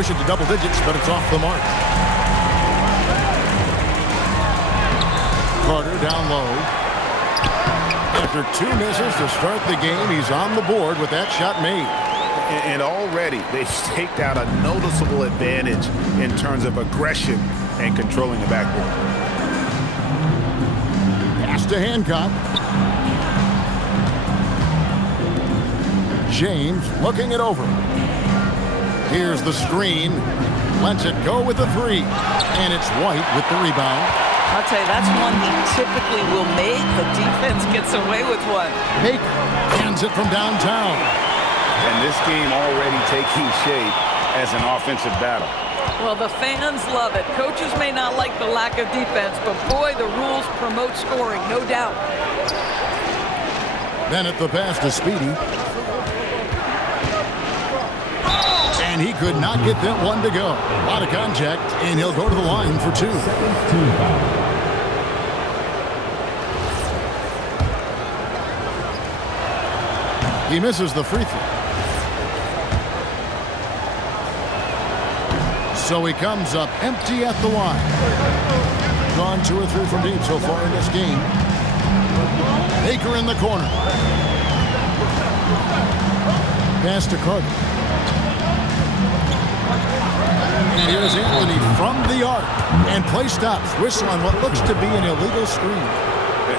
push it to double digits, but it's off the mark. Carter down low. After 2 misses to start the game, he's on the board with that shot made. And already they've staked out a noticeable advantage in terms of aggression and controlling the backboard. Pass to Hancock. James looking it over. Here's the screen. Lets it go with the 3. And it's White with the rebound. I'll tell you, that's one he typically will make. The defense gets away with one. Baker hands it from downtown. And this game already taking shape as an offensive battle. Well, the fans love it. Coaches may not like the lack of defense, but boy, the rules promote scoring, no doubt. Bennett the pass to Speedy. And he could not get that one to go. A lot of contact, and he'll go to the line for 2. He misses the free throw. So he comes up empty at the line. Gone 2 or 3 from deep so far in this game. Baker in the corner. Pass to Carter. And here's Anthony from the arc. And play stops. Whistle on what looks to be an illegal screen.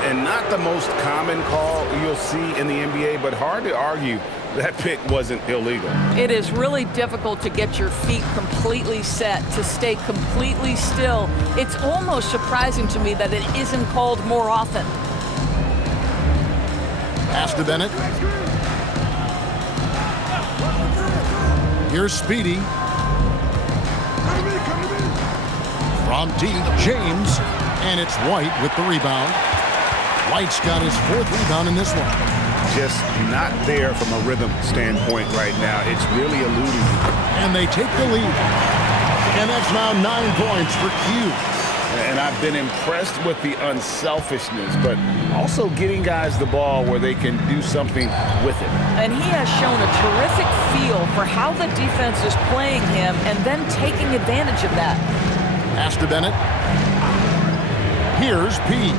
And not the most common call you'll see in the NBA, but hard to argue that pick wasn't illegal. It is really difficult to get your feet completely set, to stay completely still. It's almost surprising to me that it isn't called more often. Pass to Bennett. Here's Speedy. From deep, James. And it's White with the rebound. White's got his 4th rebound in this one. Just not there from a rhythm standpoint right now. It's really eluding. And they take the lead. And that's now 9 points for Q. And I've been impressed with the unselfishness, but also getting guys the ball where they can do something with it. And he has shown a terrific feel for how the defense is playing him and then taking advantage of that. Pass to Bennett. Here's P.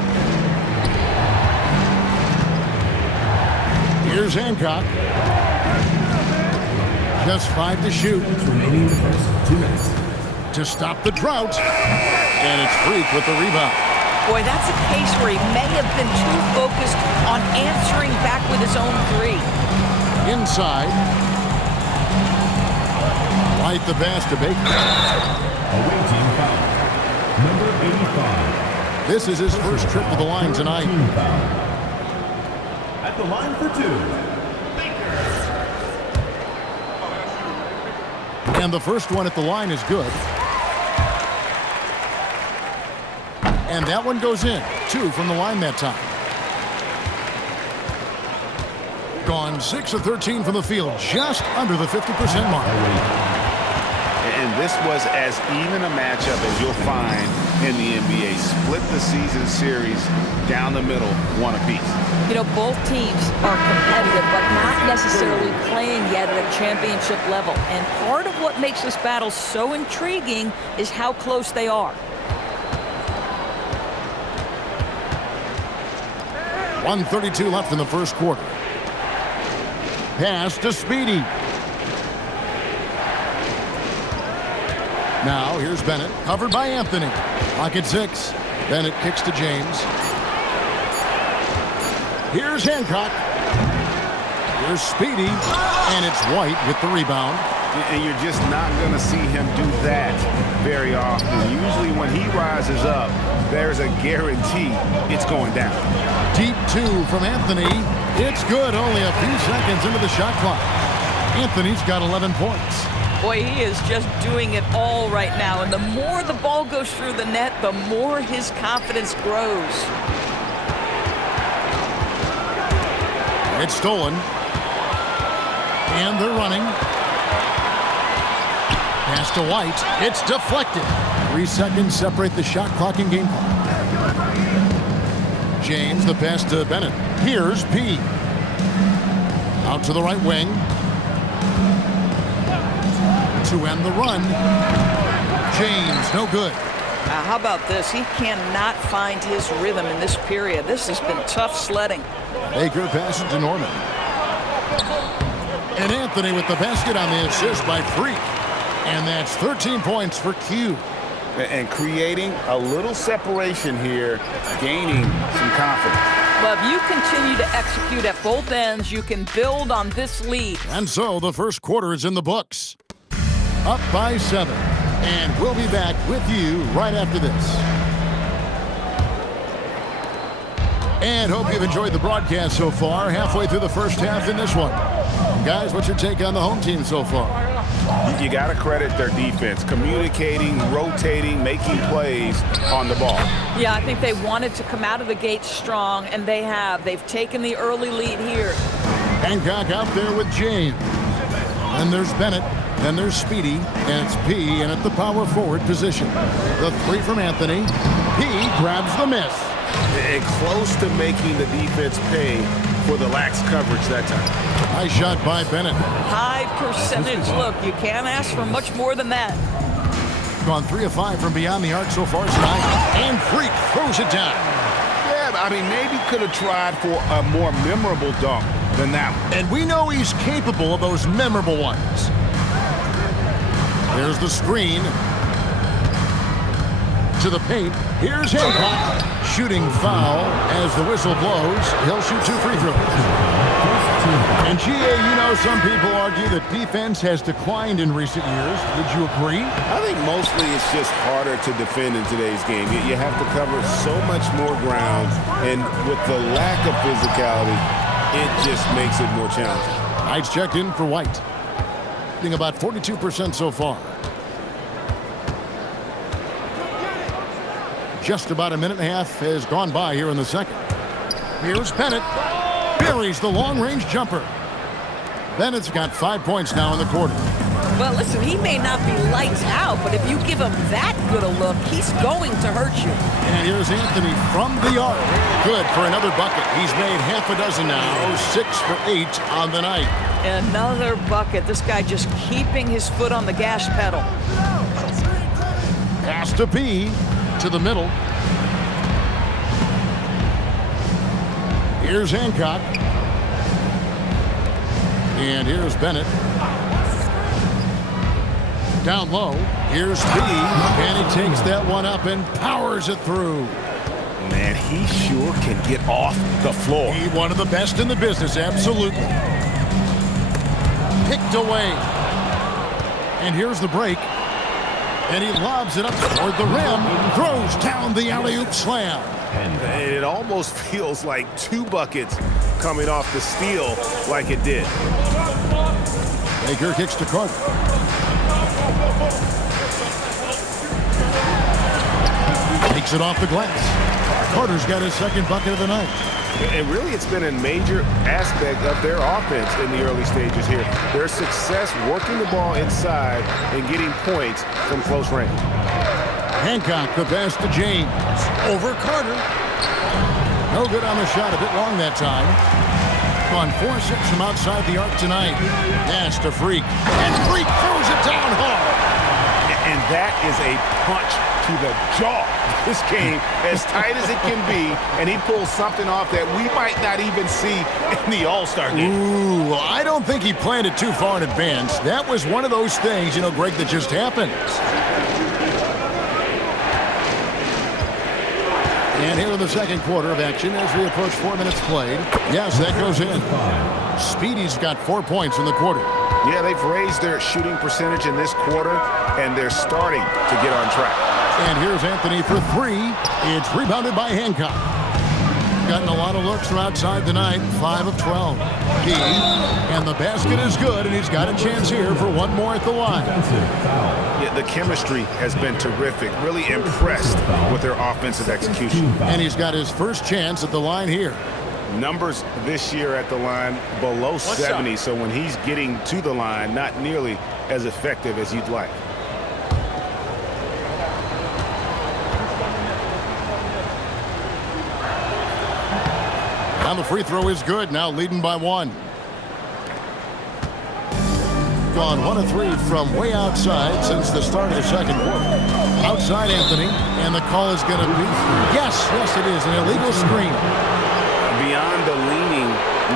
Here's Hancock. Just 5 to shoot. Remaining in the first 2 minutes. To stop the drought. And it's Freak with the rebound. Boy, that's a case where he may have been too focused on answering back with his own 3. Inside. White the pass to Baker. Away team foul. Number 85. This is his first trip to the line tonight. At the line for 2. And the first one at the line is good. And that one goes in. 2 from the line that time. Gone 6 of 13 from the field, just under the 50% mark. And this was as even a matchup as you'll find in the NBA. Split the season series down the middle, 1 apiece. You know, both teams are competitive, but not necessarily playing yet at a championship level. And part of what makes this battle so intriguing is how close they are. 1:32 left in the first quarter. Pass to Speedy. Now here's Bennett, covered by Anthony. Clock at 6. Bennett kicks to James. Here's Hancock. Here's Speedy. And it's White with the rebound. And you're just not going to see him do that very often. Usually when he rises up, there's a guarantee it's going down. Deep 2 from Anthony. It's good, only a few seconds into the shot clock. Anthony's got 11 points. Boy, he is just doing it all right now. And the more the ball goes through the net, the more his confidence grows. It's stolen. And they're running. Pass to White. It's deflected. 3 seconds separate the shot clock and game clock. James, the pass to Bennett. Here's P. Out to the right wing. to end the run. James, no good. How about this? He cannot find his rhythm in this period. This has been tough sledding. Baker passes to Norman. And Anthony with the basket on the assist by Freak. And that's 13 points for Q. And creating a little separation here, gaining some confidence. Well, if you continue to execute at both ends, you can build on this lead. And so the first quarter is in the books. Up by 7. And we'll be back with you right after this. And hope you've enjoyed the broadcast so far. Halfway through the first half in this one. Guys, what's your take on the home team so far? You got to credit their defense, communicating, rotating, making plays on the ball. Yeah, I think they wanted to come out of the gate strong, and they have. They've taken the early lead here. Hancock out there with James. And there's Bennett. Then there's Speedy. And it's P in at the power forward position. The three from Anthony. P grabs the miss. And close to making the defense pay for the lax coverage that time. Nice shot by Bennett. High percentage look. You can't ask for much more than that. Gone 3 of 5 from beyond the arc so far tonight. And Freak throws it down. Yeah, I mean, maybe could have tried for a more memorable dunk than that one. And we know he's capable of those memorable ones. There's the screen. To the paint. Here's Hancock. Shooting foul as the whistle blows. He'll shoot 2 free throws. And GA, you know, some people argue that defense has declined in recent years. Would you agree? I think mostly it's just harder to defend in today's game. You have to cover so much more ground, and with the lack of physicality, it just makes it more challenging. Knights checked in for White. Shooting about 42% so far. Just about a minute and a half has gone by here in the second. Here's Bennett. Buries the long-range jumper. Bennett's got 5 points now in the quarter. Well, listen, he may not be lights out, but if you give him that good a look, he's going to hurt you. And here's Anthony from the arc. Good for another bucket. He's made half a dozen now. 6 for 8 on the night. Another bucket. This guy just keeping his foot on the gas pedal. Pass to P. To the middle. Here's Hancock. And here's Bennett. Down low. Here's P. And he takes that one up and powers it through. Man, he sure can get off the floor. He one of the best in the business, absolutely. Picked away. And here's the break. And he lobs it up toward the rim. Throws down the alley-oop slam. And it almost feels like 2 buckets coming off the steal like it did. Baker kicks to Carter. Takes it off the glass. Carter's got his second bucket of the night. And really, it's been a major aspect of their offense in the early stages here. Their success working the ball inside and getting points from close range. Hancock, the pass to James. Over Carter. No good on the shot. A bit long that time. On 4-6 from outside the arc tonight. Pass to Freak. And Freak throws it down hard. And that is a punch to the jaw. This game as tight as it can be, and he pulls something off that we might not even see in the All-Star game. Ooh, I don't think he planned it too far in advance. That was one of those things, you know, Greg, that just happens. And here in the second quarter of action as we approach 4 minutes played. Yes, that goes in. Speedy's got 4 points in the quarter. Yeah, they've raised their shooting percentage in this quarter, and they're starting to get on track. And here's Anthony for 3. It's rebounded by Hancock. Gotten a lot of looks from outside tonight. 5 of 12. Key. And the basket is good, and he's got a chance here for one more at the line. Yeah, the chemistry has been terrific. Really impressed with their offensive execution. And he's got his first chance at the line here. Numbers this year at the line below 70, so when he's getting to the line, not nearly as effective as you'd like. Now the free throw is good, now leading by 1. Gone 1 of 3 from way outside since the start of the second quarter. Outside Anthony, and the call is going to be, yes, it is, an illegal screen. Beyond the leaning,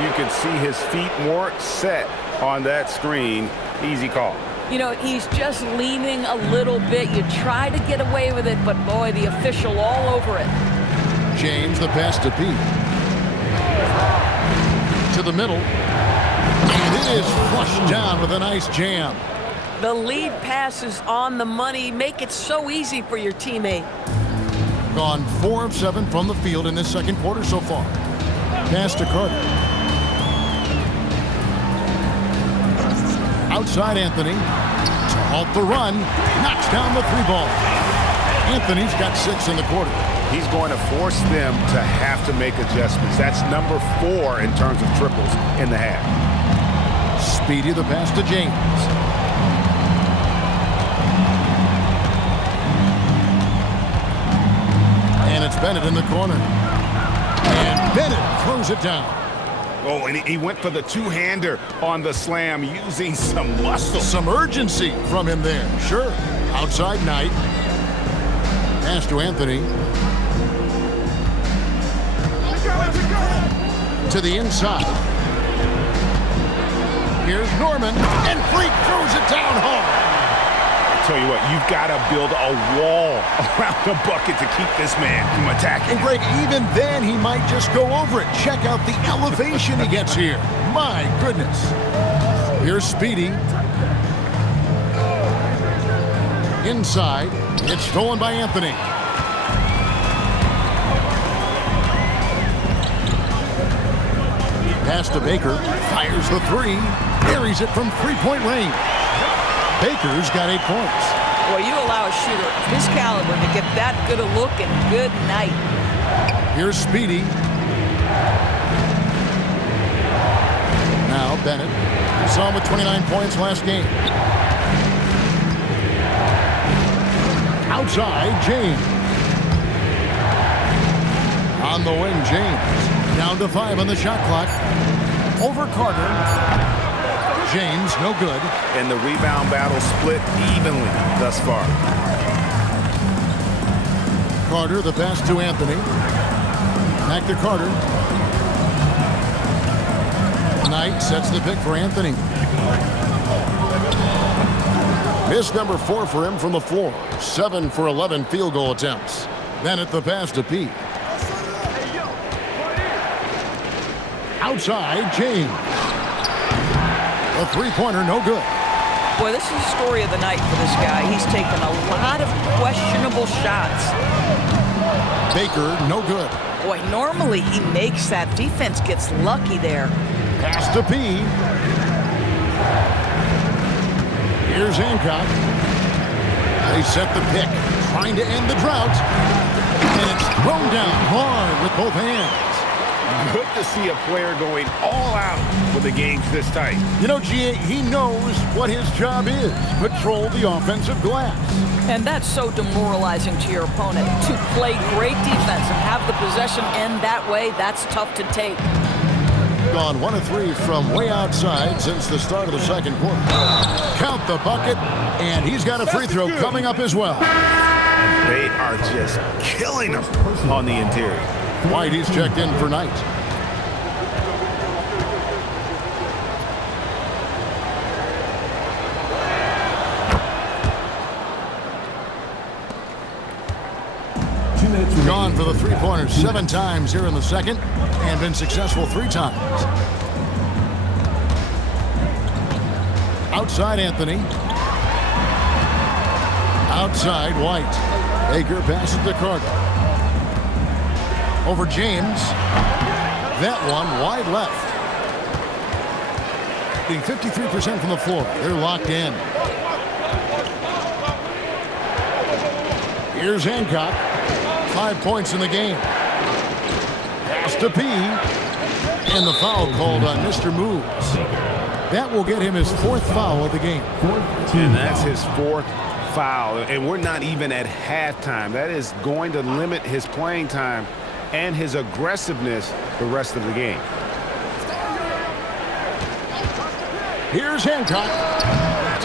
you could see his feet more set on that screen. Easy call. You know, he's just leaning a little bit. You try to get away with it, but boy, the official all over it. James, the pass to Pete. To the middle. And it is flushed down with a nice jam. The lead pass is on the money. Make it so easy for your teammate. Gone 4 of 7 from the field in this second quarter so far. Pass to Carter. Outside Anthony. To halt the run. Knocks down the 3-ball. Anthony's got 6 in the quarter. He's going to force them to have to make adjustments. That's number 4 in terms of triples in the half. Speedy, the pass to James. And it's Bennett in the corner. And Bennett throws it down. Oh, and he went for the two-hander on the slam using some muscle. Some urgency from him there. Sure. Outside Knight. Pass to Anthony. To the inside. Here's Norman. And Freak throws it down home. Tell you what, you've got to build a wall around the bucket to keep this man from attacking. And Greg, even then, he might just go over it. Check out the elevation he gets here. My goodness. Here's Speedy. Inside. It's stolen by Anthony. Pass to Baker. Fires the 3. Buries it from 3-point range. Baker's got 8 points. Well, you allow a shooter of his caliber to get that good a look and good night. Here's Speedy. Now Bennett. We saw him with 29 points last game. Outside, James. On the wing, James. Down to 5 on the shot clock. Over Carter. James, no good. And the rebound battle split evenly thus far. Carter, the pass to Anthony. Back to Carter. Knight sets the pick for Anthony. Miss number 4 for him from the floor. 7 for 11 field goal attempts. Then at the pass to Pete. Outside, James. A 3-pointer, no good. Boy, this is the story of the night for this guy. He's taken a lot of questionable shots. Baker, no good. Boy, normally he makes that. Defense gets lucky there. Pass to P. Here's Hancock. They set the pick, trying to end the drought. And it's thrown down hard with both hands. Good to see a player going all out when the game's this tight. You know, G.A., he knows what his job is. Patrol the offensive glass. And that's so demoralizing to your opponent. To play great defense and have the possession end that way, that's tough to take. Gone 1 of 3 from way outside since the start of the second quarter. Count the bucket, and he's got a free throw coming up as well. They are just killing him on the interior. White, he's checked in for Knight. Gone for the 3-pointers 7 times here in the second and been successful 3 times. Outside Anthony. Outside White. Baker passes to Carter. Over James. That one wide left. Being 53% from the floor. They're locked in. Here's Hancock. 5 points in the game. Pass to P. And the foul called on Mr. Moves. That will get him his 4th foul of the game. And that's his 4th foul. And we're not even at halftime. That is going to limit his playing time and his aggressiveness the rest of the game. Here's Hancock.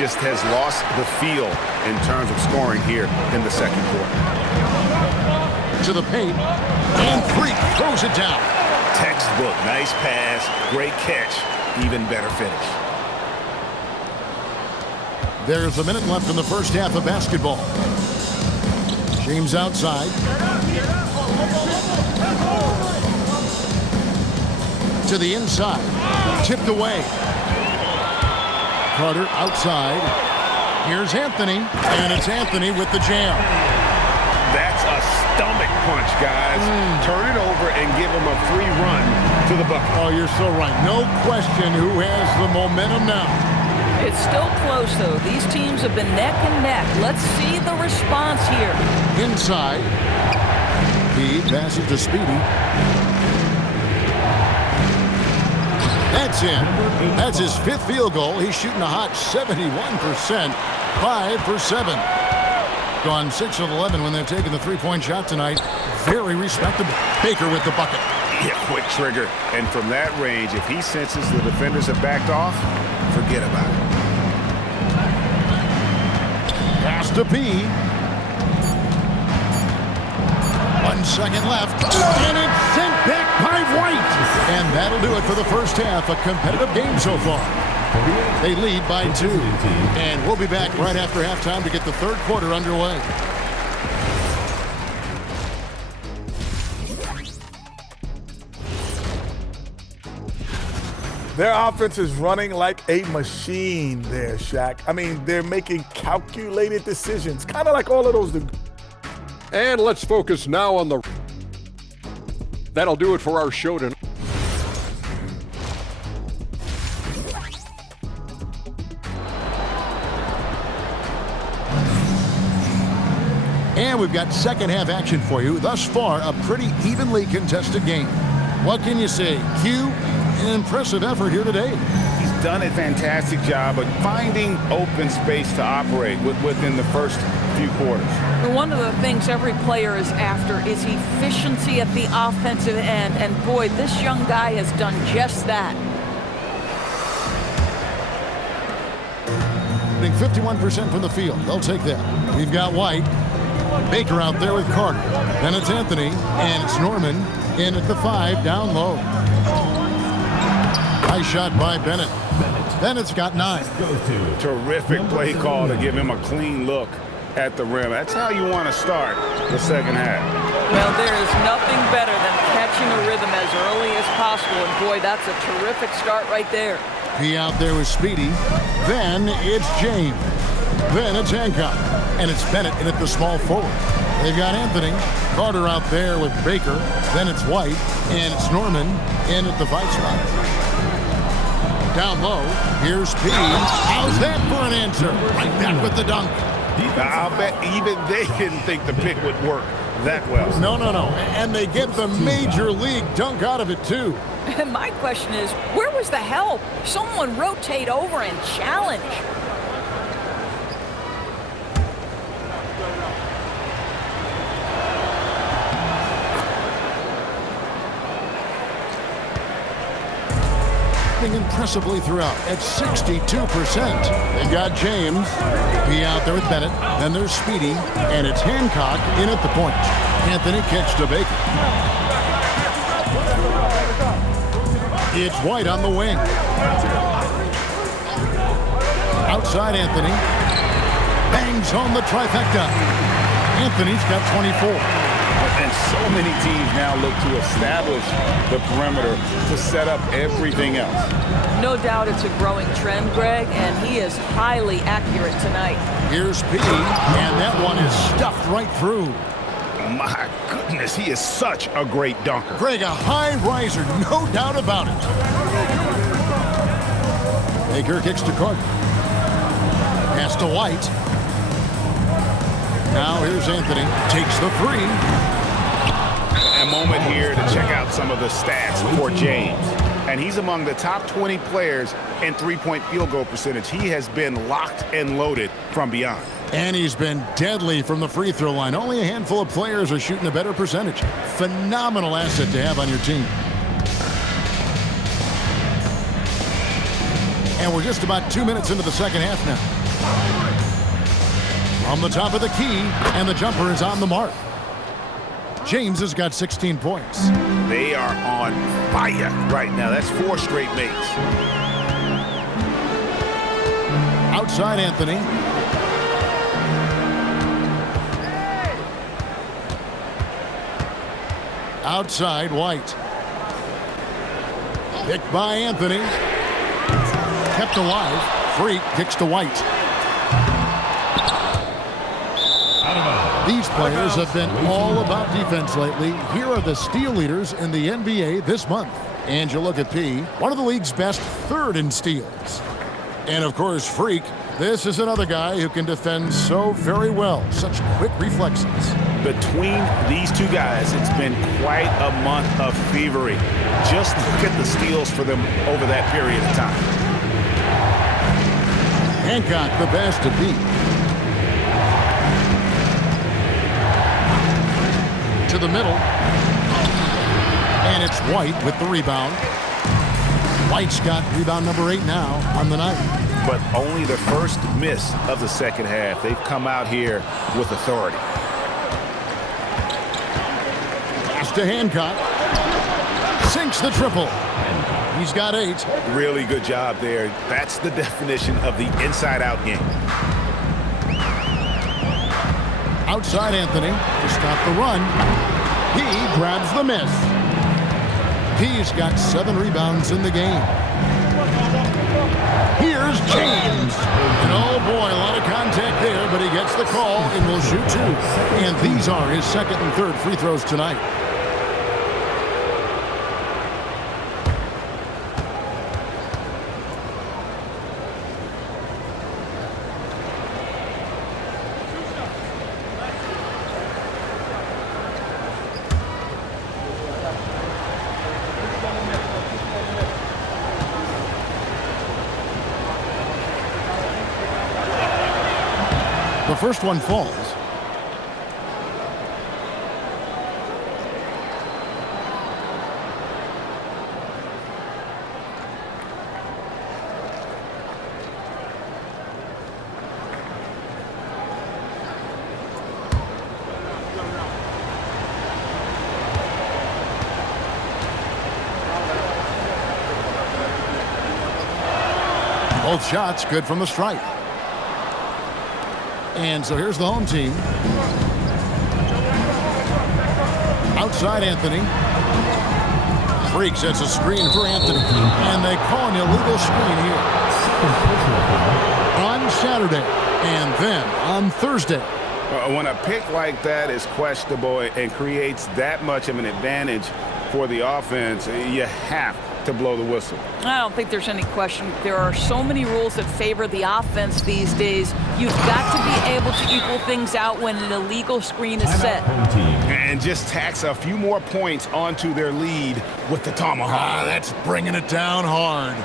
just has lost the feel in terms of scoring here in the second quarter. To the paint, and Freak throws it down. Textbook, nice pass, great catch, even better finish. There's a minute left in the first half of basketball. James outside. To the inside. Tipped away. Carter outside. Here's Anthony. And it's Anthony with the jam. That's a stomach punch, guys. Turn it over and give him a free run to the bucket. Oh, you're so right. No question who has the momentum now. It's still close, though. These teams have been neck and neck. Let's see the response here. Inside. He passes to Speedy. That's in. That's his 5th field goal. He's shooting a hot 71%. 5 for 7. Gone 6 of 11 when they're taking the three-point shot tonight. Very respectable. Baker with the bucket. Yeah, quick trigger. And from that range, if he senses the defenders have backed off, forget about it. Pass to P. 1 second left. And it's sent back by White. And that'll do it for the first half. A competitive game so far. They lead by 2. And we'll be back right after halftime to get the third quarter underway. Their offense is running like a machine there, Shaq. I mean, they're making calculated decisions, kind of like all of those. And let's focus now on the... That'll do it for our show tonight. And we've got second half action for you. Thus far, a pretty evenly contested game. What can you say? Q, an impressive effort here today. He's done a fantastic job of finding open space to operate within the first few quarters. One of the things every player is after is efficiency at the offensive end. And boy, this young guy has done just that. Hitting 51% from the field. They'll take that. We've got White. Baker out there with Carter. Then it's Anthony. And it's Norman in at the 5 down low. Nice shot by Bennett. Bennett's got 9. Terrific play call to give him a clean look at the rim. That's how you want to start the second half. Well, there is nothing better than catching a rhythm as early as possible. And boy, that's a terrific start right there. He out there with Speedy. Then it's James. Then it's Hancock. And it's Bennett in at the small forward. They've got Anthony. Carter out there with Baker. Then it's White. And it's Norman in at the 5 spot. Down low. Here's P. How's that for an answer? Right back with the dunk. I'll bet even they didn't think the pick would work that well. No. And they get the major league dunk out of it, too. And my question is, where was the help? Someone rotate over and challenge. Impressively throughout at 62%. They've got James. He out there with Bennett. Then there's Speedy. And it's Hancock in at the point. Anthony kicks to Baker. It's White on the wing. Outside Anthony. Bangs home the trifecta. Anthony's got 24. And so many teams now look to establish the perimeter to set up everything else. No doubt it's a growing trend, Greg, and he is highly accurate tonight. Here's P, and that one is stuffed right through. My goodness, he is such a great dunker. Greg, a high riser, no doubt about it. Baker kicks to Carter. Pass to White. Now here's Anthony. Takes the 3. A moment here to check out some of the stats for James. And he's among the top 20 players in three-point field goal percentage. He has been locked and loaded from beyond. And he's been deadly from the free throw line. Only a handful of players are shooting a better percentage. Phenomenal asset to have on your team. And we're just about 2 minutes into the second half now. From the top of the key, and the jumper is on the mark. James has got 16 points. They are on fire right now. That's 4 straight makes. Outside Anthony. Outside White. Picked by Anthony. Kept alive. Freak kicks to White. These players have been all about defense lately. Here are the steal leaders in the NBA this month. And you look at P, one of the league's best, 3rd in steals. And of course, Freak, this is another guy who can defend so very well. Such quick reflexes. Between these two guys, it's been quite a month of thievery. Just look at the steals for them over that period of time. Hancock, the best to beat. To the middle. And it's White with the rebound. White's got rebound number 8 now on the night. But only the first miss of the second half. They've come out here with authority. Pass to Hancock. Sinks the triple. He's got 8. Really good job there. That's the definition of the inside-out game. Outside Anthony to stop the run. He grabs the miss. He's got 7 rebounds in the game. Here's James. And oh boy, a lot of contact there, but he gets the call and will shoot 2. And these are his 2nd and 3rd free throws tonight. The first one falls. Both shots good from the stripe. And so here's the home team. Outside Anthony. Freak sets a screen for Anthony. And they call an illegal screen here. On Saturday. And then on Thursday. When a pick like that is questionable and creates that much of an advantage for the offense, you have to blow the whistle. I don't think there's any question. There are so many rules that favor the offense these days. You've got to be able to equal things out when an illegal screen is set. And just tax a few more points onto their lead with the tomahawk. That's bringing it down hard.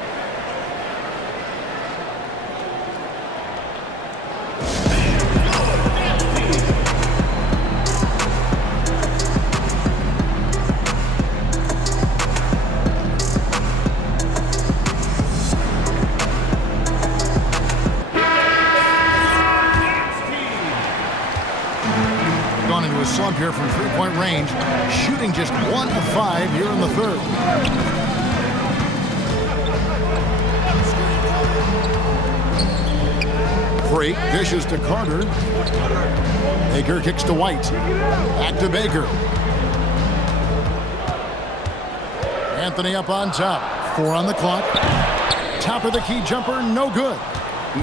Slump here from 3-point range, shooting just 1 of 5 here in the 3rd. Freak dishes to Carter. Baker kicks to White. Back to Baker. Anthony up on top. 4 on the clock. Top of the key jumper, no good.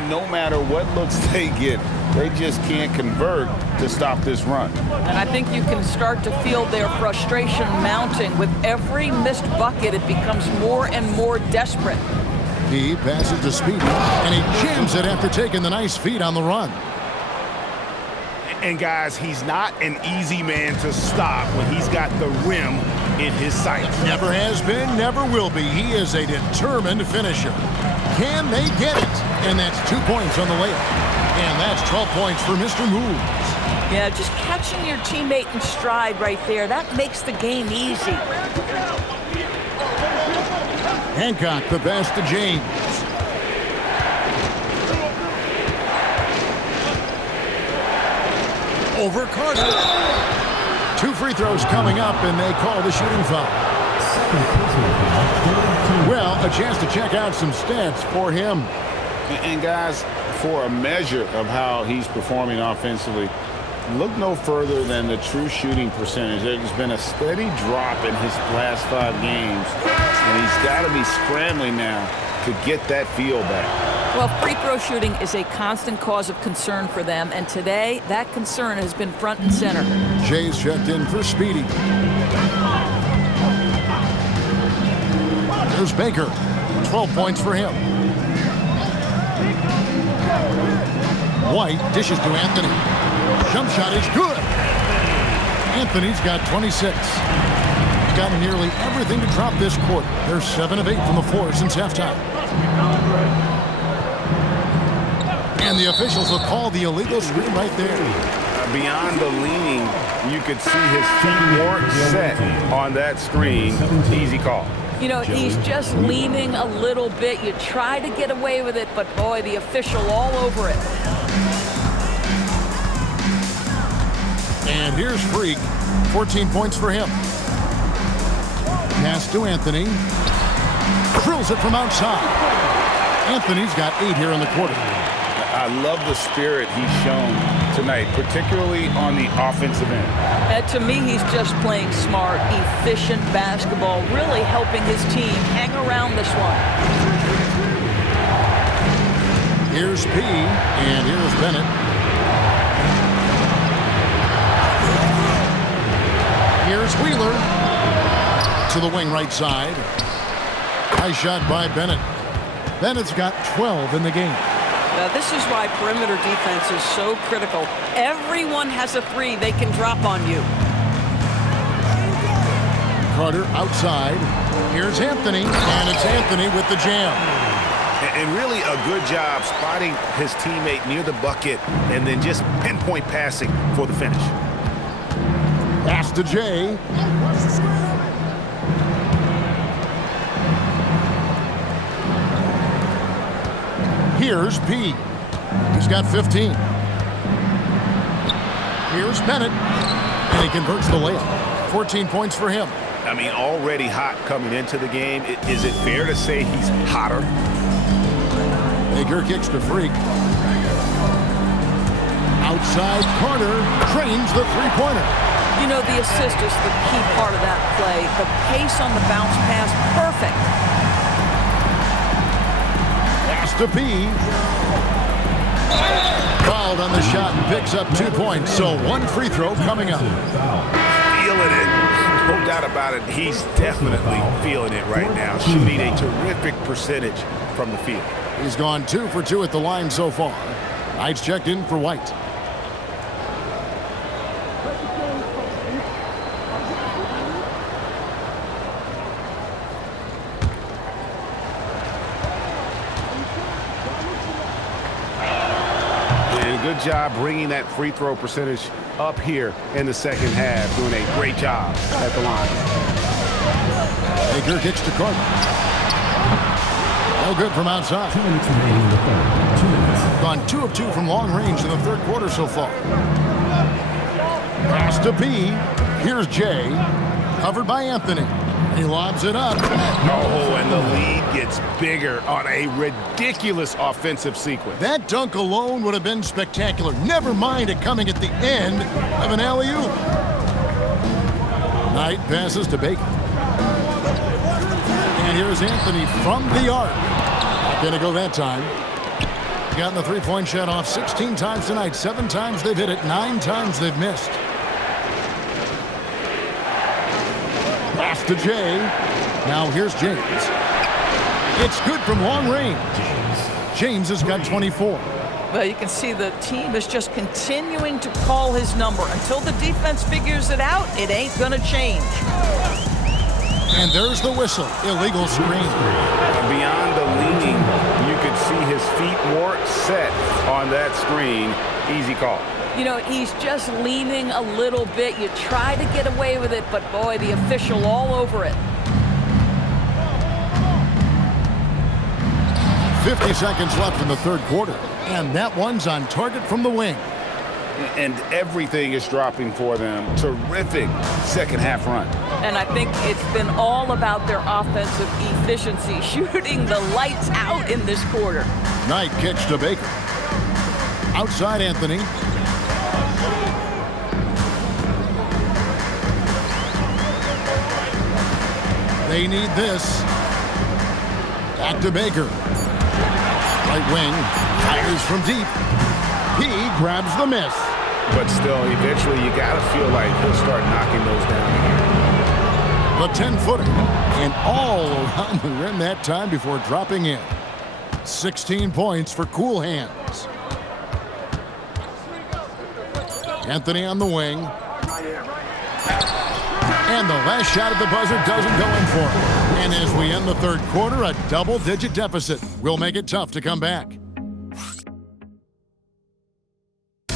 No matter what looks they get, they just can't convert to stop this run. And I think you can start to feel their frustration mounting. With every missed bucket, it becomes more and more desperate. He passes to Speedy, and he jams it after taking the nice feed on the run. And guys, he's not an easy man to stop when he's got the rim in his sights. Never has been, never will be. He is a determined finisher. Can they get it? And that's 2 points on the layup. And that's 12 points for Mr. Moves. Yeah, just catching your teammate in stride right there, that makes the game easy. Hancock, the best to James. Over Carter. 2 free throws coming up, and they call the shooting foul. Well, a chance to check out some stats for him. And guys, for a measure of how he's performing offensively, look no further than the true shooting percentage. There's been a steady drop in his last 5 games, and he's got to be scrambling now to get that feel back. Well, free throw shooting is a constant cause of concern for them, and today that concern has been front and center. Jay's checked in for Speedy. There's Baker. 12 points for him. White dishes to Anthony. Jump shot is good. Anthony's got 26. He's got nearly everything to drop this quarter. They're 7 of 8 from the floor since halftime. And the officials will call the illegal screen right there. Beyond the leaning, you could see his feet weren't set on that screen. Easy call. You know, he's just leaning a little bit. You try to get away with it, but boy, the official all over it. And here's Freak. 14 points for him. Pass to Anthony. Drills it from outside. Anthony's got 8 here in the quarter. I love the spirit he's shown tonight, particularly on the offensive end. To me, he's just playing smart, efficient basketball, really helping his team hang around this one. Here's P, and here's Bennett. Here's Wheeler to the wing right side. High shot by Bennett. Bennett's got 12 in the game. Now, this is why perimeter defense is so critical. Everyone has a 3 they can drop on you. Carter outside. Here's Anthony, and it's Anthony with the jam. And really a good job spotting his teammate near the bucket and then just pinpoint passing for the finish. Pass to Jay. Here's P. He's got 15. Here's Bennett. And he converts the layup. 14 points for him. I mean, already hot coming into the game. Is it fair to say he's hotter? Baker kicks to Freak. Outside, Carter trains the three-pointer. You know, the assist is the key part of that play. The pace on the bounce pass, perfect. Pass to P. Fouled on the shot and picks up 2 points. So 1 free throw coming up. Feeling it. No doubt about it. He's definitely feeling it right now. Shooting a terrific percentage from the field. He's gone 2 for 2 at the line so far. Knight's checked in for White. Good job bringing that free throw percentage up here in the second half. Doing a great job at the line. Baker kicks to Carter. No good from outside. 2 minutes remaining in the third. 2 minutes. Gone 2 of 2 from long range in the third quarter so far. Pass to P. Here's Jay. Covered by Anthony. He lobs it up. Oh, and the lead gets bigger on a ridiculous offensive sequence. That dunk alone would have been spectacular. Never mind it coming at the end of an alley-oop. Knight passes to Baker. And here's Anthony from the arc. Not going to go that time. Gotten the three-point shot off 16 times tonight. 7 times they've hit it. 9 times they've missed. Pass to Jay. Now here's James. It's good from long range. James has got 24. Well, you can see the team is just continuing to call his number. Until the defense figures it out, it ain't going to change. And there's the whistle. Illegal screen. Beyond the leaning, you could see his feet weren't set on that screen. Easy call. You know, he's just leaning a little bit. You try to get away with it, but boy, the official all over it. 50 seconds left in the third quarter. And that one's on target from the wing. And everything is dropping for them. Terrific second half run. And I think it's been all about their offensive efficiency, shooting the lights out in this quarter. Knight kicks to Baker. Outside Anthony. They need this. Back to Baker. Right wing. Fires from deep. He grabs the miss. But still, eventually, you got to feel like he'll start knocking those down again. The 10-footer. And all around the rim that time before dropping in. 16 points for Cool Hands. Anthony on the wing. And the last shot at the buzzer doesn't go in for him. And as we end the third quarter, a double-digit deficit will make it tough to come back.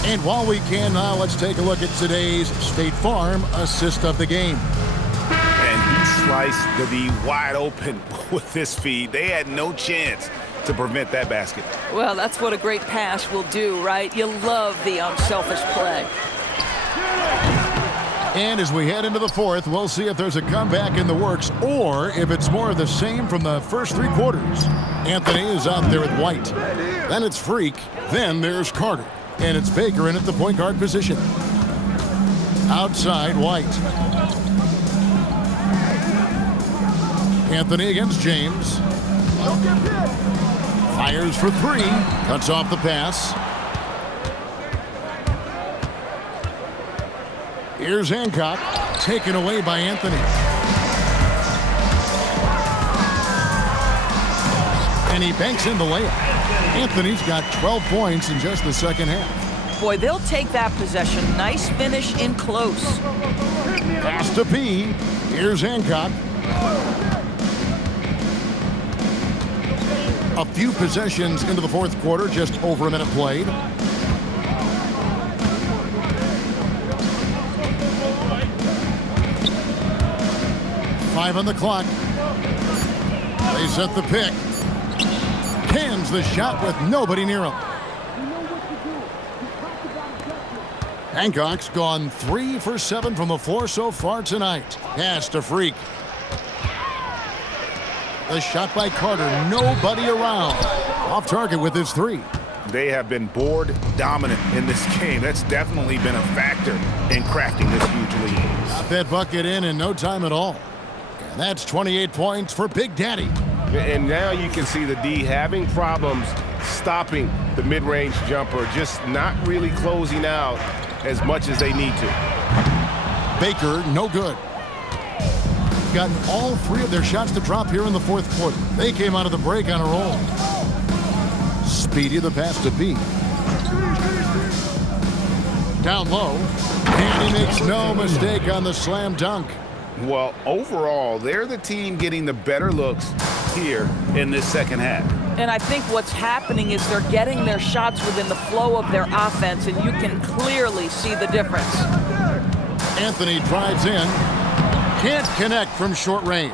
And while we can now, let's take a look at today's State Farm assist of the game. And he sliced the D wide open with this feed. They had no chance to prevent that basket. Well, that's what a great pass will do, right? You love the unselfish play. And as we head into the fourth, we'll see if there's a comeback in the works or if it's more of the same from the first three quarters. Anthony is out there with White. Then it's Freak. Then there's Carter. And it's Baker in at the point guard position. Outside, White. Anthony against James. Fires for three. Cuts off the pass. Here's Hancock. Taken away by Anthony. And he banks in the layup. Anthony's got 12 points in just the second half. Boy, they'll take that possession. Nice finish in close. Pass to P. Here's Hancock. A few possessions into the fourth quarter, just over a minute played. Five on the clock. They set the pick. Cans the shot with nobody near him. Hancock's gone 3 for 7 from the floor so far tonight. Pass to Freak. The shot by Carter. Nobody around. Off target with his three. They have been board dominant in this game. That's definitely been a factor in crafting this huge lead. Got that bucket in no time at all. And that's 28 points for Big Daddy. And now you can see the D having problems stopping the mid-range jumper, just not really closing out as much as they need to. Baker, no good. Gotten all three of their shots to drop here in the fourth quarter. They came out of the break on a roll. Speedy the pass to B. Down low. And he makes no mistake on the slam dunk. Well, overall, they're the team getting the better looks here in this second half. And I think what's happening is they're getting their shots within the flow of their offense, and you can clearly see the difference. Anthony drives in. Can't connect from short range.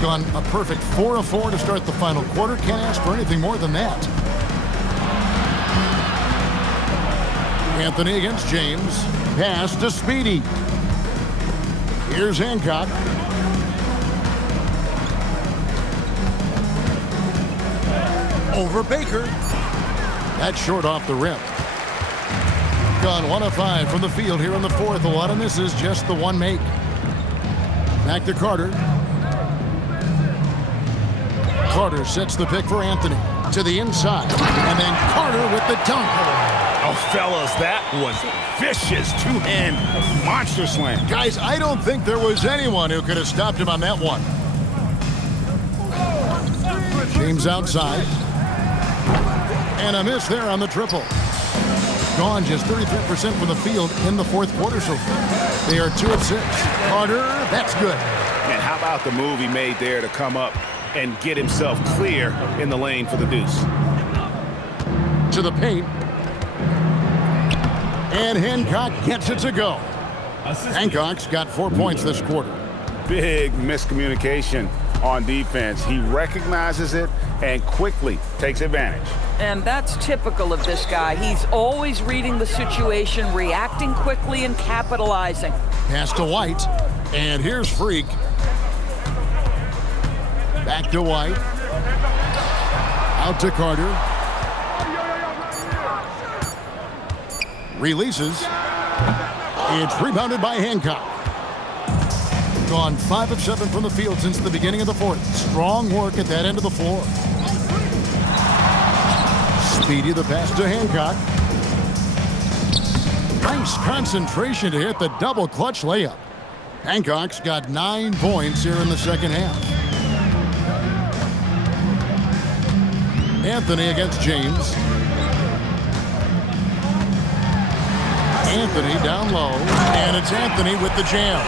Gone a perfect 4 of 4 to start the final quarter. Can't ask for anything more than that. Anthony against James. Pass to Speedy. Here's Hancock. Over Baker. That's short off the rim. Gone 1 of 5 from the field here in the fourth. A lot of misses, just the one make. Back to Carter. Carter sets the pick for Anthony. To the inside. And then Carter with the dunk. Oh, fellas, that was vicious two-hand monster slam. Guys, I don't think there was anyone who could have stopped him on that one. James outside. And a miss there on the triple. Gone just 33% from the field in the fourth quarter so far. They are 2 of 6. Carter, that's good. And how about the move he made there to come up and get himself clear in the lane for the deuce? To the paint. And Hancock gets it to go. Hancock's got 4 points this quarter. Big miscommunication on defense. He recognizes it and quickly takes advantage. And that's typical of this guy. He's always reading the situation, reacting quickly, and capitalizing. Pass to White, and here's Freak. Back to White. Out to Carter. Releases. It's rebounded by Hancock. Gone 5 of 7 from the field since the beginning of the fourth. Strong work at that end of the floor. Speedy the pass to Hancock. Nice concentration to hit the double clutch layup. Hancock's got 9 points here in the second half. Anthony against James. Anthony down low, and it's Anthony with the jam.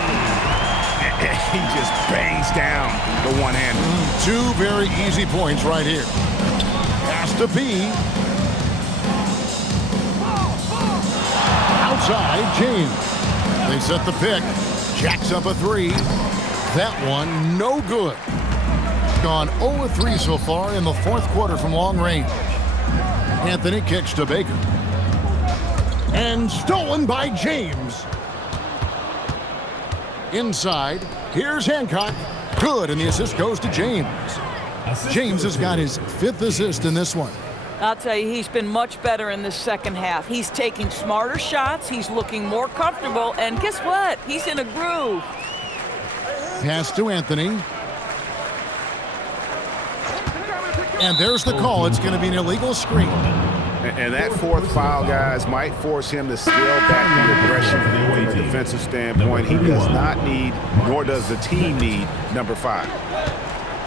He just bangs down the one-hander. 2 very easy points right here. Pass to P. Outside, James. They set the pick. Jacks up a 3. That one, no good. Gone 0-3 so far in the fourth quarter from long range. Anthony kicks to Baker. And stolen by James. Inside, here's Hancock. Good, and the assist goes to James. James has got his 5th assist in this one. I'll tell you, he's been much better in this second half. He's taking smarter shots, he's looking more comfortable, and guess what? He's in a groove. Pass to Anthony. And there's the call. It's going to be an illegal screen. And that 4th foul, guys, might force him to scale back the aggression from a defensive standpoint. He does not need, nor does the team need, number 5.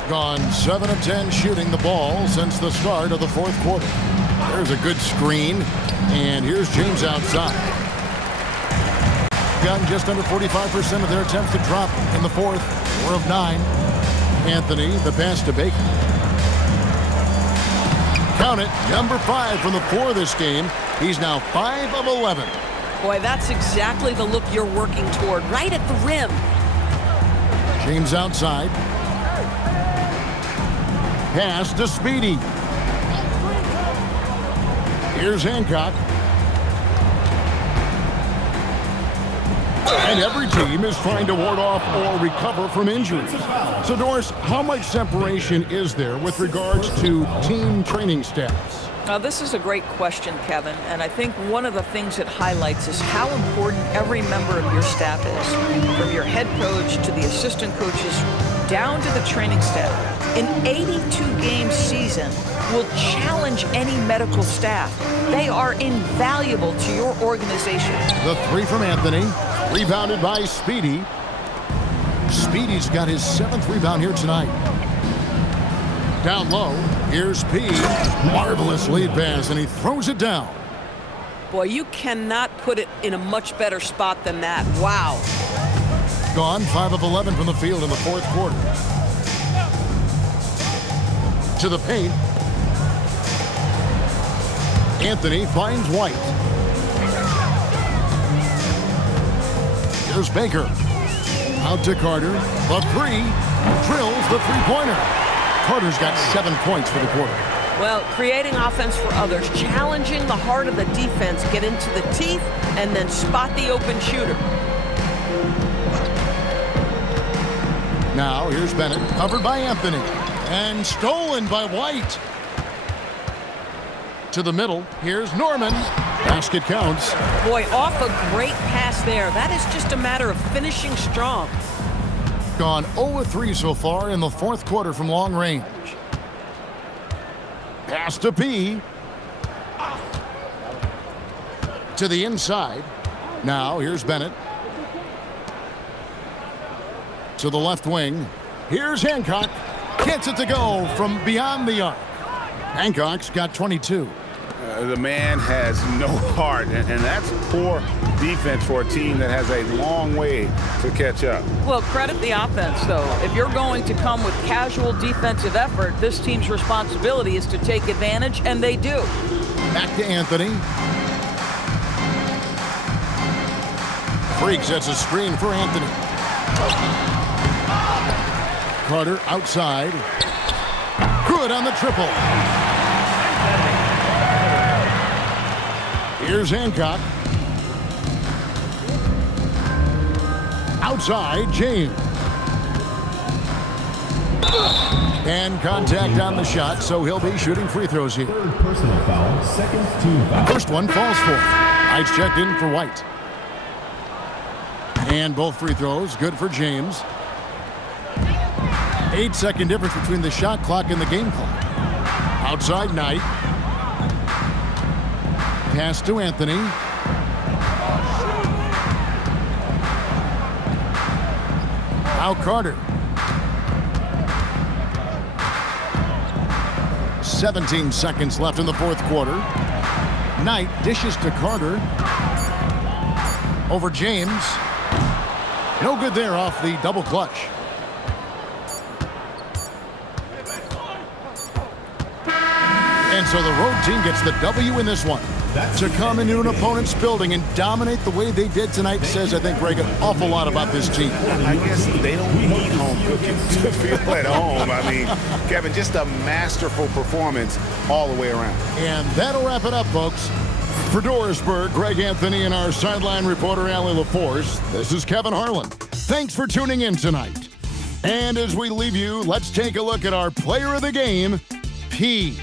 Gone 7 of 10 shooting the ball since the start of the fourth quarter. There's a good screen, and here's James outside. Gotten just under 45% of their attempts to drop in the fourth. 4 of 9. Anthony, the pass to Baker. Count it, number 5 from the 4 this game. He's now 5 of 11. Boy, that's exactly the look you're working toward, right at the rim. James outside. Pass to Speedy. Here's Hancock. And every team is trying to ward off or recover from injuries. So, Doris, how much separation is there with regards to team training staffs? Now, this is a great question, Kevin, and I think one of the things it highlights is how important every member of your staff is, from your head coach to the assistant coaches down to the training staff. An 82-game season will challenge any medical staff. They are invaluable to your organization. The 3 from Anthony, rebounded by Speedy. Speedy's got his 7th rebound here tonight. Down low, here's P. Marvelous lead pass, and he throws it down. Boy, you cannot put it in a much better spot than that. Wow. Gone 5 of 11 from the field in the fourth quarter. To the paint. Anthony finds White. Here's Baker. Out to Carter. The 3. Drills the three-pointer. Carter's got 7 points for the quarter. Well, creating offense for others, challenging the heart of the defense, get into the teeth, and then spot the open shooter. Now, here's Bennett, covered by Anthony, and stolen by White. To the middle, here's Norman. Basket counts. Boy, off a great pass there. That is just a matter of finishing strong. Gone 0-3 so far in the fourth quarter from long range. Pass to P. To the inside. Now, here's Bennett. To the left wing. Here's Hancock. Gets it to go from beyond the arc. Hancock's got 22. The man has no heart, and that's poor defense for a team that has a long way to catch up. Well, credit the offense, though. If you're going to come with casual defensive effort, this team's responsibility is to take advantage, and they do. Back to Anthony. Freak sets a screen for Anthony. Carter outside. Good on the triple. Here's Hancock. Outside, James. And contact on the shot, so he'll be shooting free throws here. Third personal foul, second team foul. First one falls for. Knight's checked in for White. And both free throws, good for James. 8-second difference between the shot clock and the game clock. Outside Knight. Pass to Anthony. Now Carter. 17 seconds left in the fourth quarter. Knight dishes to Carter. Over James. No good there off the double clutch. And so the road team gets the W in this one. To come into an opponent's building and dominate the way they did tonight says, I think, Greg, an awful lot about this team. I guess they don't need home cooking to feel at home. I mean, Kevin, just a masterful performance all the way around. And that'll wrap it up, folks. For Dorisburg, Greg Anthony and our sideline reporter, Allie LaForce, this is Kevin Harlan. Thanks for tuning in tonight. And as we leave you, let's take a look at our player of the game, P.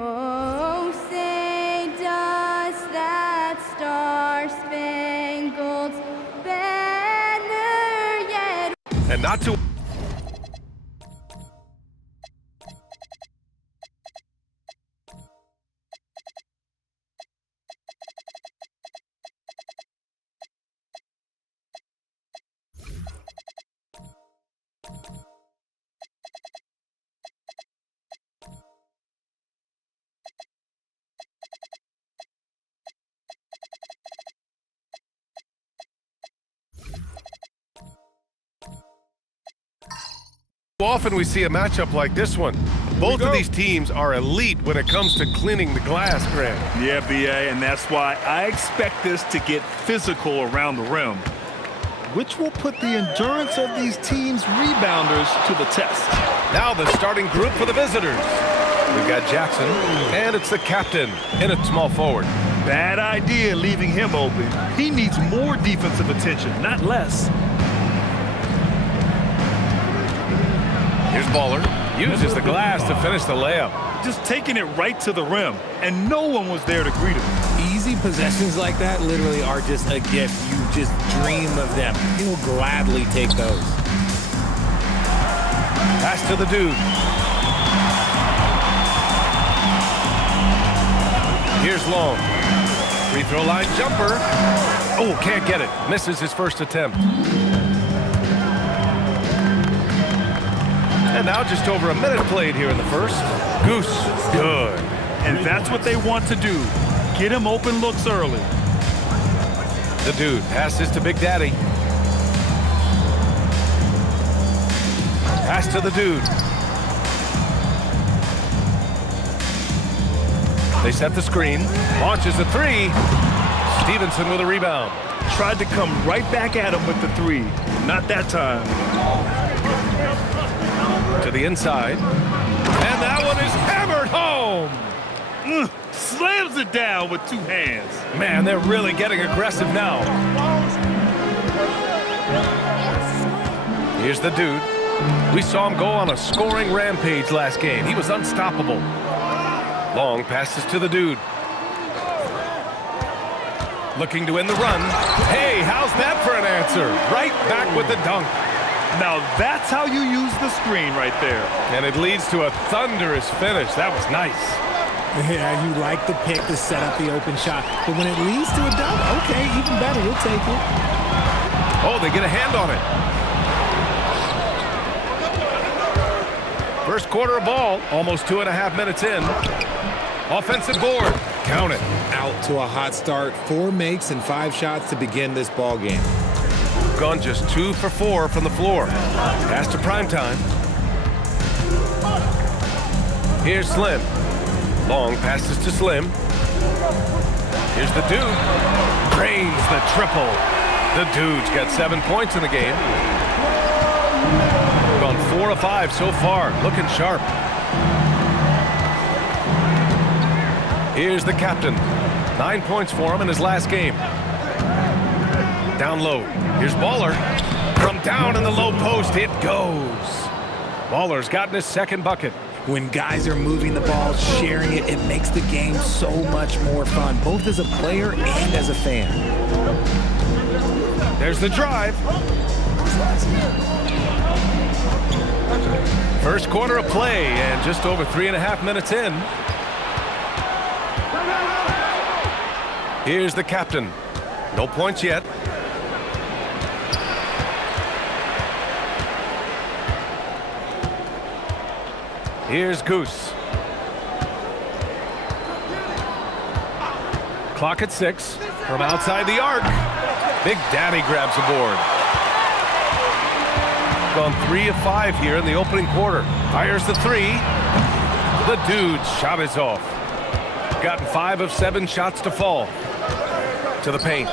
Oh, say does that star-spangled banner yet. And not to... Often we see a matchup like this one. Both of these teams are elite when it comes to cleaning the glass, Grant. Yeah, BA, and that's why I expect this to get physical around the rim, which will put the endurance of these teams' rebounders to the test. Now the starting group for the visitors. We've got Jackson, and it's the captain in a small forward. Bad idea leaving him open. He needs more defensive attention, not less. Here's Baller. Uses the glass to finish the layup. Just taking it right to the rim, and no one was there to greet him. Easy possessions like that literally are just a gift. You just dream of them. He'll gladly take those. Pass to the dude. Here's Long. Free throw line jumper. Oh, can't get it. Misses his first attempt. And now just over a minute played here in the first. Goose, good. And that's what they want to do. Get him open looks early. The dude passes to Big Daddy. Pass to the dude. They set the screen. Launches a three. Stevenson with a rebound. Tried to come right back at him with the three. Not that time. To the inside. And that one is hammered home. Slams it down with two hands. Man, they're really getting aggressive now. Here's the dude. We saw him go on a scoring rampage last game. He was unstoppable. Long passes to the dude. Looking to end the run. Hey, how's that for an answer? Right back with the dunk. Now that's how you use the screen right there. And it leads to a thunderous finish. That was nice. Yeah, you like the pick to set up the open shot. But when it leads to a dunk, okay, even better, we'll take it. Oh, they get a hand on it. First quarter of ball, almost 2.5 minutes in. Offensive board, count it. Out to a hot start, 4 makes and 5 shots to begin this ball game. Gone just 2 for 4 from the floor. Pass to Primetime. Here's Slim. Long passes to Slim. Here's the dude. Drains the triple. The dude's got 7 points in the game. Gone 4 of 5 so far. Looking sharp. Here's the captain. 9 points for him in his last game. Down low. Here's Baller. From down in the low post, it goes. Baller's gotten his second bucket. When guys are moving the ball, sharing it, it makes the game so much more fun, both as a player and as a fan. There's the drive. First quarter of play, and just over 3.5 minutes in. Here's the captain. No points yet. Here's Goose. Clock at 6. From outside the arc. Big Daddy grabs the board. Gone 3 of 5 here in the opening quarter. Fires the 3. The dude's shot is off. Gotten 5 of 7 shots to fall. To the paint.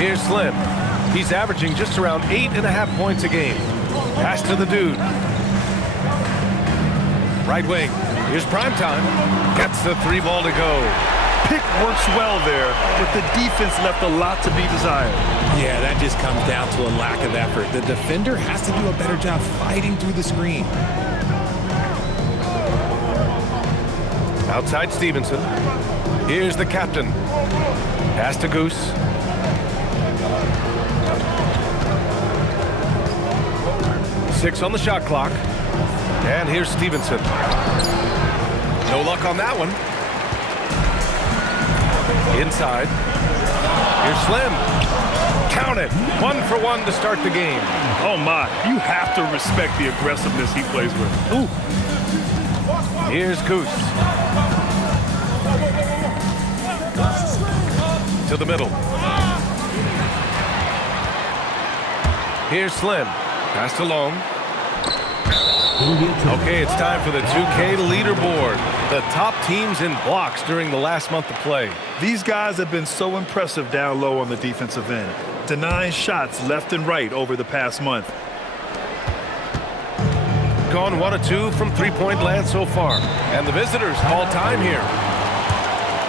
Here's Slim. He's averaging just around 8.5 points a game. Pass to the dude. Right wing. Here's Primetime. Gets the 3 ball to go. Pick works well there, but the defense left a lot to be desired. Yeah, that just comes down to a lack of effort. The defender has to do a better job fighting through the screen. Outside Stevenson. Here's the captain. Pass to Goose. Six on the shot clock. And here's Stevenson. No luck on that one. Inside. Here's Slim. Count it. 1 for 1 to start the game. Oh, my. You have to respect the aggressiveness he plays with. Ooh. Here's Goose. To the middle. Here's Slim. Passed along. Okay, it's time for the 2K leaderboard. The top teams in blocks during the last month of play. These guys have been so impressive down low on the defensive end, denying shots left and right over the past month. Gone 1 of 2 from three-point land so far. And the visitors call time here.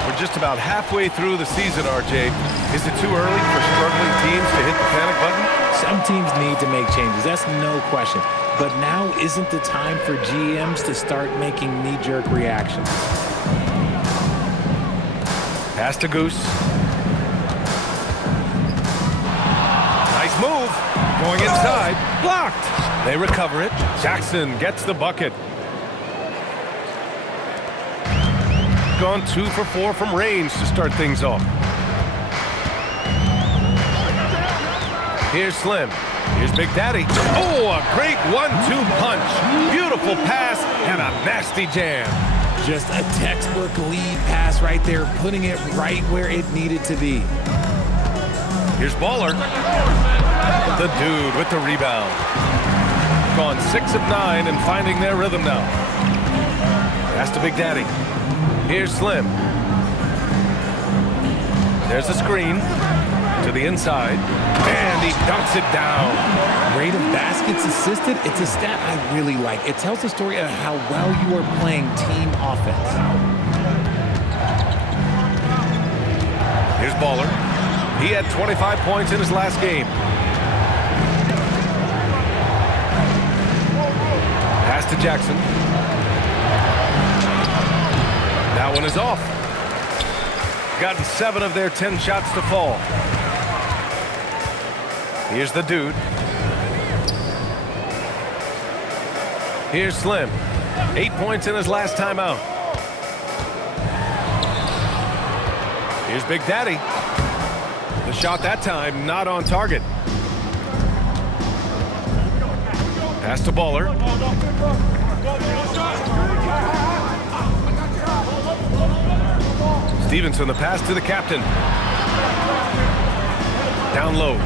We're just about halfway through the season, RJ. Is it too early for struggling teams to hit the panic button? Some teams need to make changes. That's no question. But now isn't the time for GMs to start making knee-jerk reactions. Pass to Goose. Nice move. Going inside. Blocked. They recover it. Jackson gets the bucket. Gone 2 for 4 from range to start things off. Here's Slim. Here's Big Daddy. Oh, a great 1-2 punch. Beautiful pass and a nasty jam. Just a textbook lead pass right there, putting it right where it needed to be. Here's Baller. The dude with the rebound. Gone 6 of 9 and finding their rhythm now. Pass to Big Daddy. Here's Slim. There's a screen to the inside. And he dunks it down. Rate of baskets assisted, it's a stat I really like. It tells the story of how well you are playing team offense. Here's Baller. He had 25 points in his last game. Pass to Jackson. That one is off. Gotten 7 of their 10 shots to fall. Here's the dude. Here's Slim. 8 points in his last time out. Here's Big Daddy. The shot that time not on target. Pass to Baller. Stevenson, the pass to the captain. Down low.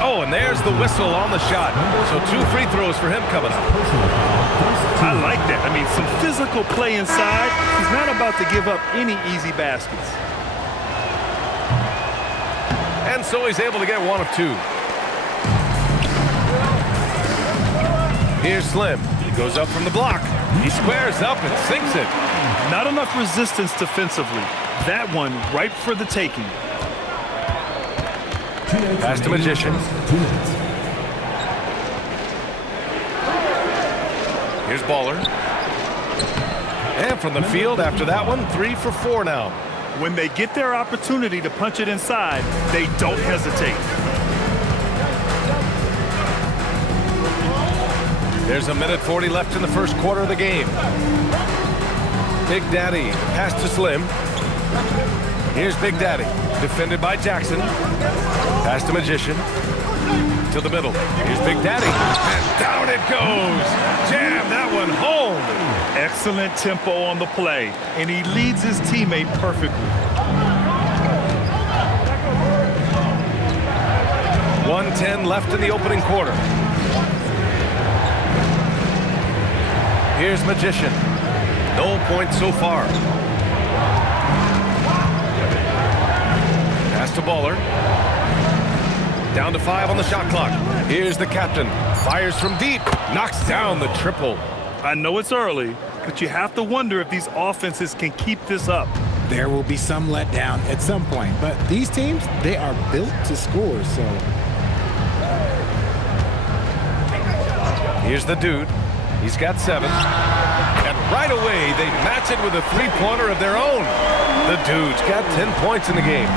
Oh, and there's the whistle on the shot. So 2 free throws for him coming up. I like that. I mean, some physical play inside. He's not about to give up any easy baskets. And so he's able to get 1 of 2. Here's Slim. He goes up from the block. He squares up and sinks it. Not enough resistance defensively. That one ripe for the taking. Pass to Magician. Here's Baller. And from the field after that one, 3 for 4 now. When they get their opportunity to punch it inside, they don't hesitate. There's a minute 40 left in the first quarter of the game. Big Daddy, pass to Slim. Here's Big Daddy, defended by Jackson. Pass to Magician. To the middle. Here's Big Daddy. And down it goes. Jam that one home. Excellent tempo on the play, and he leads his teammate perfectly. 1:10 left in the opening quarter. Here's Magician. No points so far. Pass to Baller. Down to 5 on the shot clock. Here's the captain. Fires from deep. Knocks down the triple. I know it's early, but you have to wonder if these offenses can keep this up. There will be some letdown at some point, but these teams, they are built to score, so. Here's the dude. He's got 7. And right away, they match it with a three-pointer of their own. The dude's got 10 points in the game.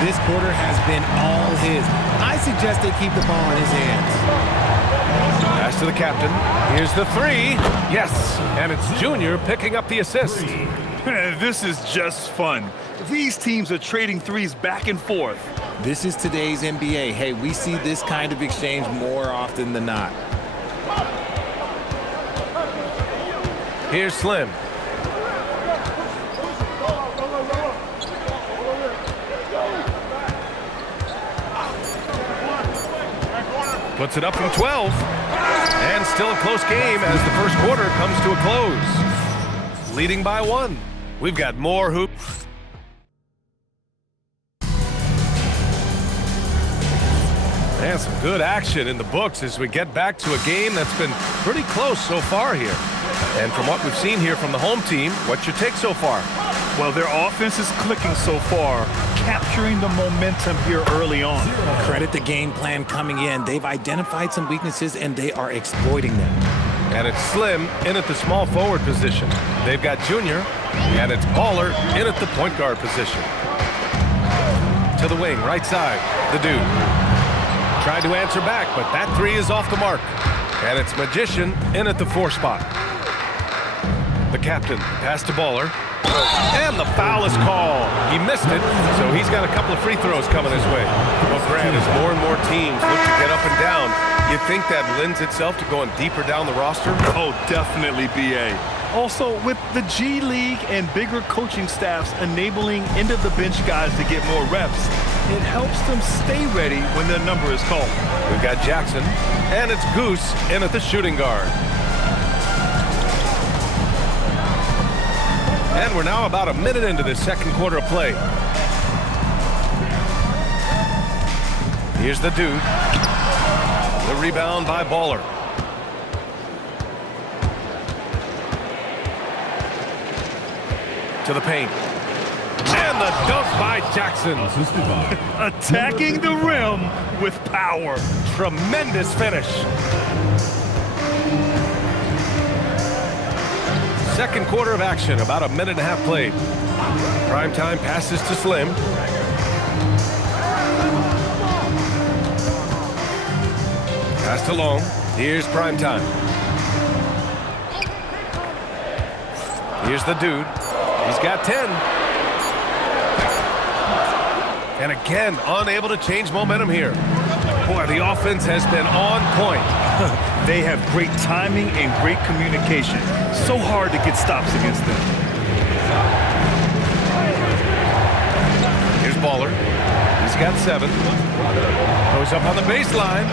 This quarter has been all his. I suggest they keep the ball in his hands. Pass to the captain. Here's the three. Yes, and it's Junior picking up the assist. This is just fun. These teams are trading threes back and forth. This is today's NBA. Hey, we see this kind of exchange more often than not. Here's Slim. Puts it up from 12. And still a close game as the first quarter comes to a close. Leading by 1. We've got more hoops. And some good action in the books as we get back to a game that's been pretty close so far here. And from what we've seen here from the home team, what's your take so far? Well, their offense is clicking so far, capturing the momentum here early on. Credit the game plan coming in. They've identified some weaknesses, and they are exploiting them. And it's Slim in at the small forward position. They've got Junior, and it's Baller in at the point guard position. To the wing, right side, the dude. Tried to answer back, but that three is off the mark. And it's Magician in at the 4 spot. The captain, pass to Baller. And the foul is called. He missed it, so he's got a couple of free throws coming his way. Well, Grant, as more and more teams look to get up and down, you think that lends itself to going deeper down the roster? Oh, definitely, BA. Also, with the G League and bigger coaching staffs enabling end-of-the-bench guys to get more reps, it helps them stay ready when their number is called. We've got Jackson, and it's Goose in at the shooting guard. And we're now about a minute into this second quarter of play. Here's the dude. The rebound by Baller. To the paint. And the dunk by Jackson. Attacking the rim with power. Tremendous finish. Second quarter of action, about a minute and a half played. Primetime passes to Slim. Pass to Long. Here's Primetime. Here's the dude. He's got 10. And again, unable to change momentum here. Boy, the offense has been on point. They have great timing and great communication. So hard to get stops against them. Here's Baller. He's got 7. Goes up on the baseline.